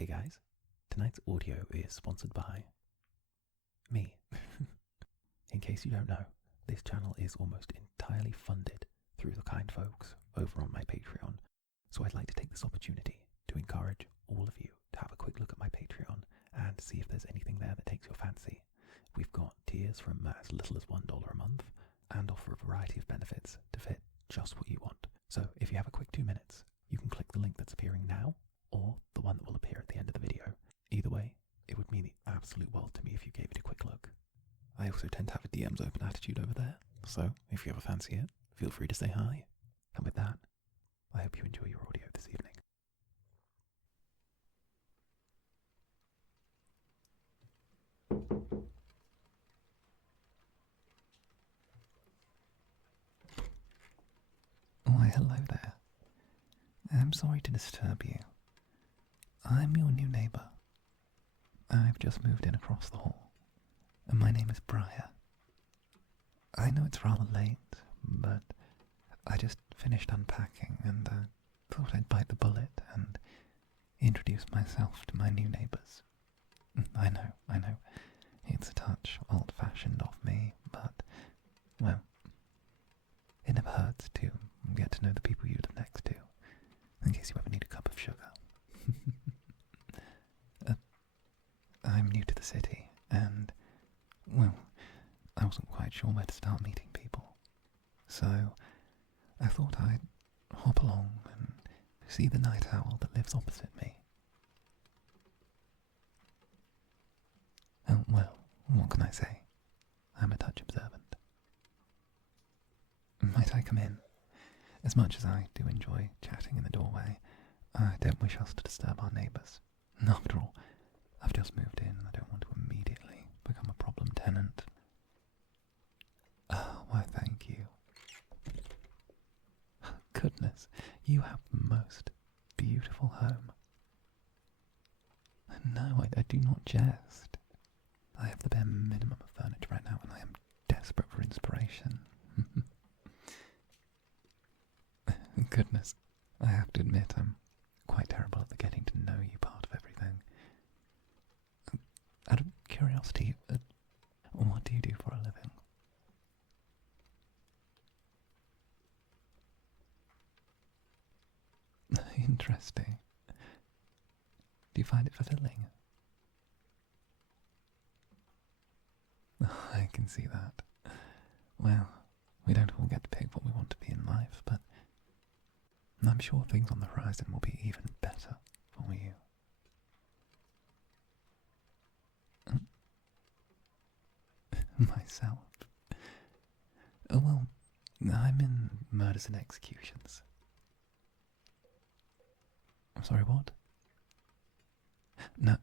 Hey guys, tonight's audio is sponsored by me. In case you don't know, this channel is almost entirely funded through the kind folks over on my Patreon, so I'd like to take this opportunity to encourage all of you to have a quick look at my Patreon and see if there's anything there that takes your fancy. We've got tiers from as little as $1 a month and offer a variety of benefits to fit just what you want. So if you have a quick 2 minutes, you can click the link that's appearing now or the one that will appear at the end of the video. Either way, it would mean the absolute world to me if you gave it a quick look. I also tend to have a DMs open attitude over there, so if you ever fancy it, feel free to say hi. And with that, I hope you enjoy your audio this evening. Why, hello there. I'm sorry to disturb you. I'm your new neighbour. I've just moved in across the hall, and my name is Briar. I know it's rather late, but I just finished unpacking and thought I'd bite the bullet and introduce myself to my new neighbours. I know, it's a touch old-fashioned of me, but, well, it never hurts to get to know the people you live next to, in case you ever need a cup of sugar. I'm new to the city, and, well, I wasn't quite sure where to start meeting people. So, I thought I'd hop along and see the night owl that lives opposite me. Oh, well, what can I say? I'm a touch observant. Might I come in? As much as I do enjoy chatting in the doorway, I don't wish us to disturb our neighbours. After all, I've just moved in and I don't want to immediately become a problem tenant. Oh, why thank you. Goodness, you have the most beautiful home. No, I do not jest. I have the bare minimum of furniture right now and I am desperate for inspiration. Goodness, I have to admit I'm quite terrible at the getting to know you part of everything. Out of curiosity, what do you do for a living? Interesting. Do you find it fulfilling? I can see that. Well, we don't all get to pick what we want to be in life, but I'm sure things on the horizon will be even better for you. Myself? Oh, well, I'm in murders and executions. I'm sorry, what? No,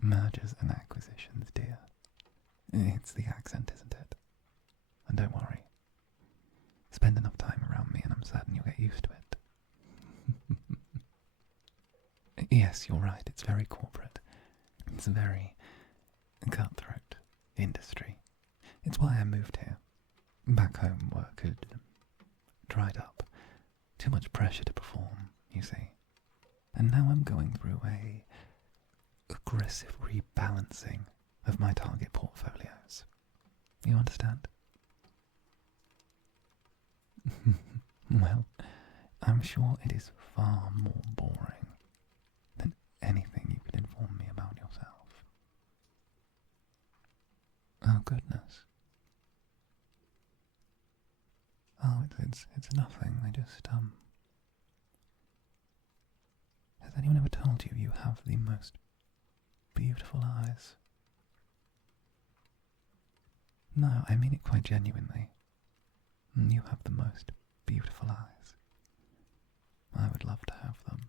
mergers and acquisitions, dear. It's the accent, isn't it? And don't worry. Spend enough time around me and I'm certain you'll get used to it. Yes, you're right, it's very corporate. It's a very cutthroat industry. It's why I moved here. Back home, work had dried up. Too much pressure to perform, you see. And now I'm going through a aggressive rebalancing of my target portfolios. You understand? Well, I'm sure it is far more boring than anything you could inform me about yourself. Oh, goodness. Oh, it's nothing. I just, Has anyone ever told you you have the most beautiful eyes? No, I mean it quite genuinely. You have the most beautiful eyes. I would love to have them.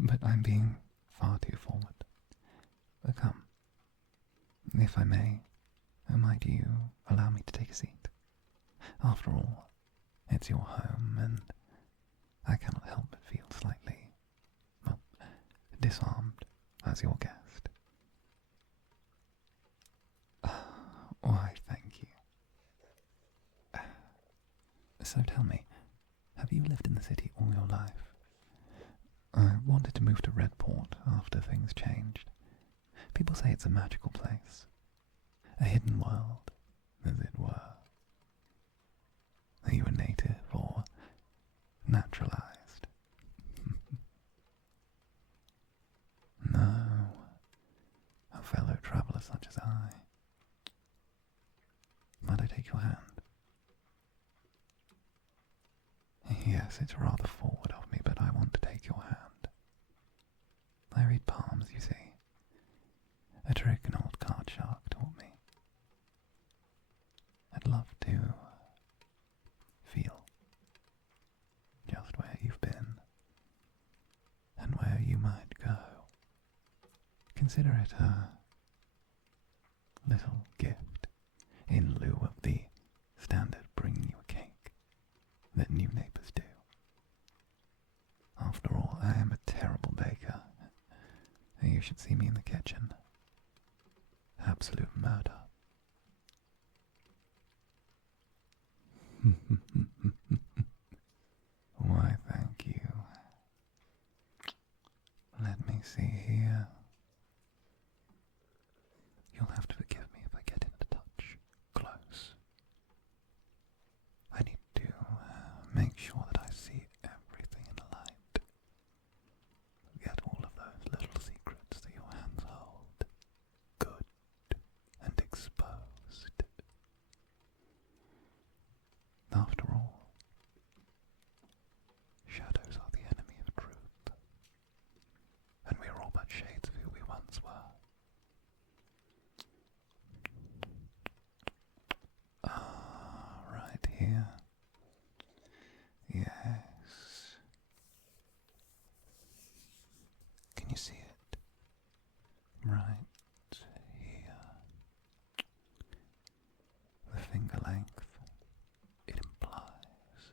But I'm being far too forward. But come, if I may, might you allow me to take a seat? After all, it's your home, and I cannot help but feel slightly, well, disarmed as your guest. Why, thank you. So tell me, have you lived in the city all your life? I wanted to move to Redport after things changed. People say it's a magical place. A hidden world, as it were. Are you a native or naturalized? No, a fellow traveller such as I. Might I take your hand? Yes, it's rather forward of me, but I want to take your hand. I read palms, you see. A trick an old card shark taught me. I'd love to feel just where you've been and where you might go. Consider it a little gift in lieu of the standard bringing you a cake that new neighbours do. After all, I am a terrible baker. You should see me in the kitchen. Absolute murder. Why, thank you. Let me see here. You'll have to forgive me if I get in a touch close. I need to make sure that I see everything in the light. Get all of those little secrets that your hands hold good and exposed. After all, shadows are the enemy of truth, and we are all but shades of who we once were. Right here. Yes. Can you see it? Right here. The finger length. It implies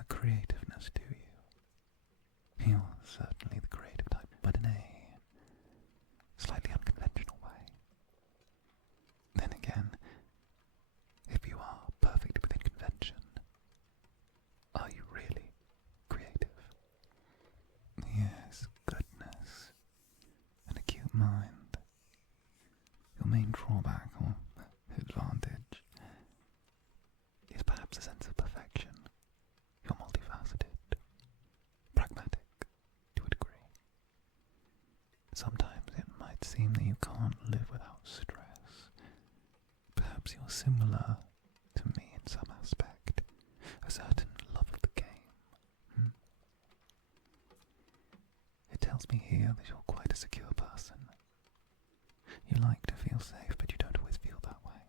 a creativeness to you. You're certainly the creative type, but in a slightly unconventional way. Then again, if you are perfect within convention, are you really creative? Yes, goodness. An acute mind. Your main drawback or advantage is perhaps a sense of perfection. You're multifaceted, pragmatic to a degree. Sometimes it might seem that you can't live without stress. Perhaps you're similar to me in some aspect, a certain love of the game. It tells me here that you're quite a secure person. You like to feel safe, but you don't always feel that way.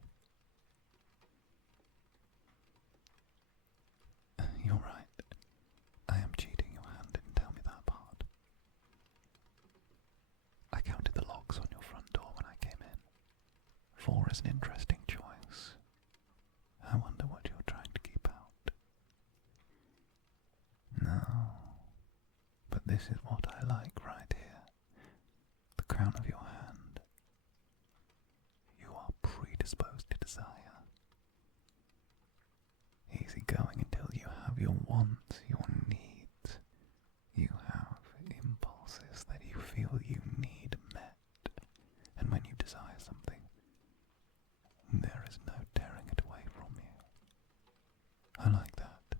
You're right. I am cheating. Your hand didn't tell me that part. I counted the locks on your front door when I came in. 4 is an interesting choice. I wonder what you're trying to keep out. No, but this is what I like right here. The crown of your hand. You are predisposed to desire. Easy going until you have your wants, your needs. You have impulses that you feel you need met. And when you desire something, there is no tearing it away from you. I like that.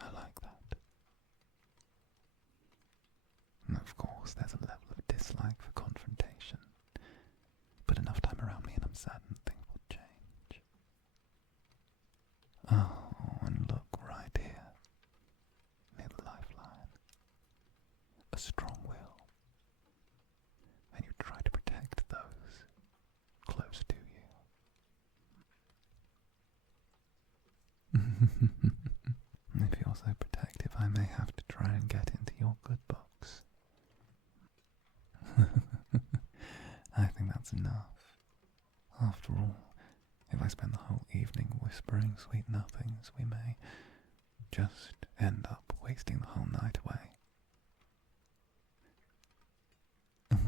I like that. And of course, there's a level of dislike for confrontation. But enough time around me and I'm certain things will change. Oh, and look right here, near the lifeline. A strong will. And you try to protect those close to you. If you're so protective, I may have to try and get into your good books. I think that's enough. After all, if I spend the whole evening whispering sweet nothings, we may just end up wasting the whole night away.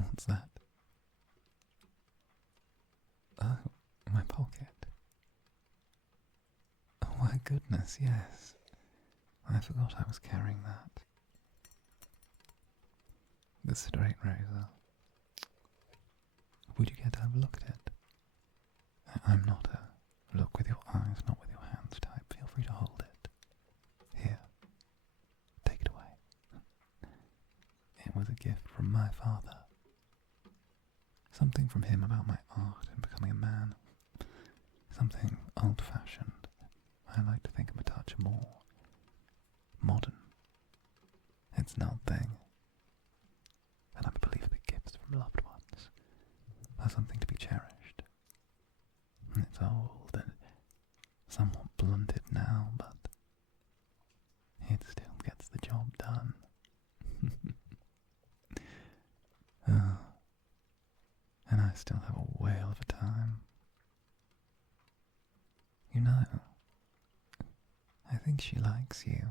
What's that? Oh, my pocket. Oh, why, good goodness, yes. I forgot I was carrying that. The straight razor. Would you care to have a look at it? I'm not a look with your eyes, not with your hands type. Feel free to hold it. Here. Take it away. It was a gift from my father. Something from him about my art and becoming a man. Something old-fashioned. I like to think I'm a touch more modern. It's an old thing. And I believe that gifts from loved ones are something to be cherished. It's old and somewhat blunted now, but it still gets the job done. And I still have a whale of a time. You know, I think she likes you.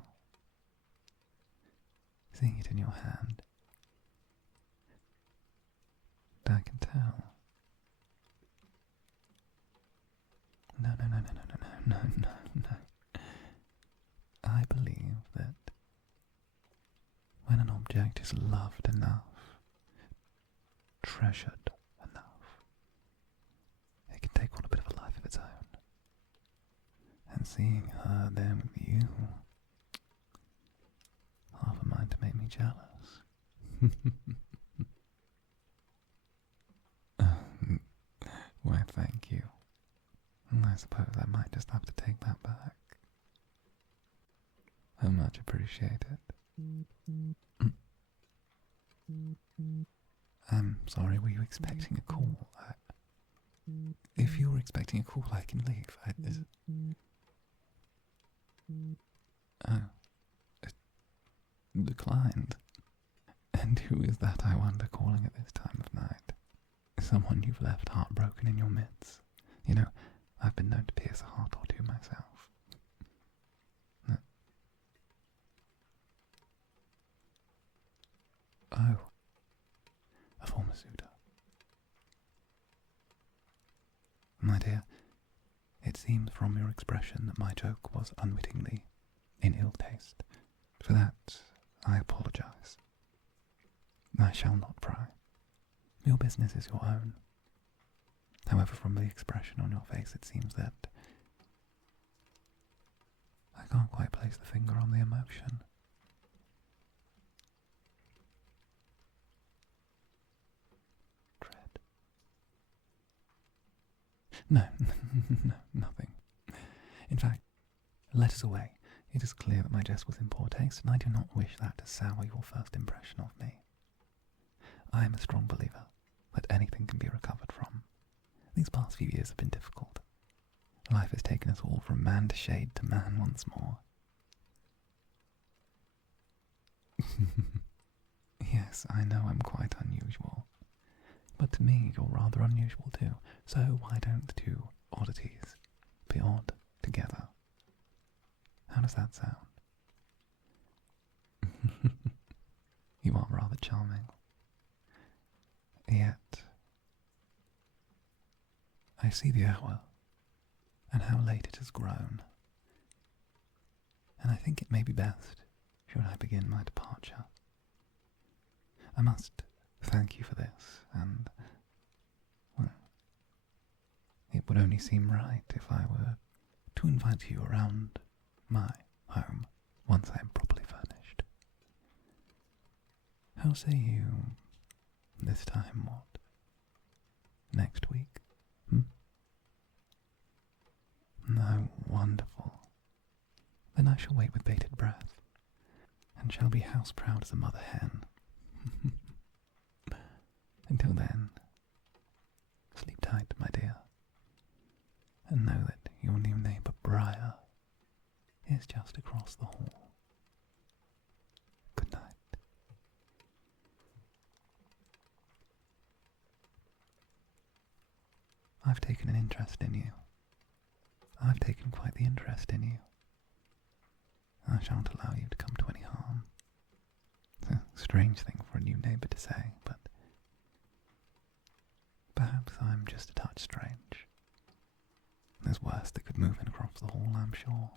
Seeing it in your hand. I can tell. No. I believe that when an object is loved enough, treasured enough, it can take on a bit of a life of its own. And seeing her there with you, half a mind to make me jealous. Why, thank you. I suppose I might just have to take that back. I much appreciate it. I'm sorry, were you expecting a call? If you were expecting a call, I can leave. Declined. And who is that, I wonder, calling at this time of night? Someone you've left heartbroken in your midst. You know, I've been known to pierce a heart or two myself. Oh, a former suitor. My dear, it seems from your expression that my joke was unwittingly in ill taste. For that, I apologize. I shall not pry. Your business is your own. However, from the expression on your face, it seems that I can't quite place the finger on the emotion. Dread. No, nothing. In fact, let us away. It is clear that my jest was in poor taste, and I do not wish that to sour your first impression of me. I am a strong believer that anything can be recovered from. These past few years have been difficult. Life has taken us all from man to shade to man once more. Yes, I know I'm quite unusual. But to me, you're rather unusual too. So why don't the two oddities be odd together? How does that sound? You are rather charming. Yet, I see the hour, and how late it has grown, and I think it may be best should I begin my departure. I must thank you for this, and, well, it would only seem right if I were to invite you around my home once I am properly furnished. How say you this time, what? Next week? No, wonderful. Then I shall wait with bated breath, and shall be house proud as a mother hen. Until then, sleep tight, my dear, and know that your new neighbour Briar is just across the hall. Good night. I've taken an interest in you. I've taken quite the interest in you. I shan't allow you to come to any harm. It's a strange thing for a new neighbour to say, but perhaps I'm just a touch strange. There's worse that could move in across the hall, I'm sure.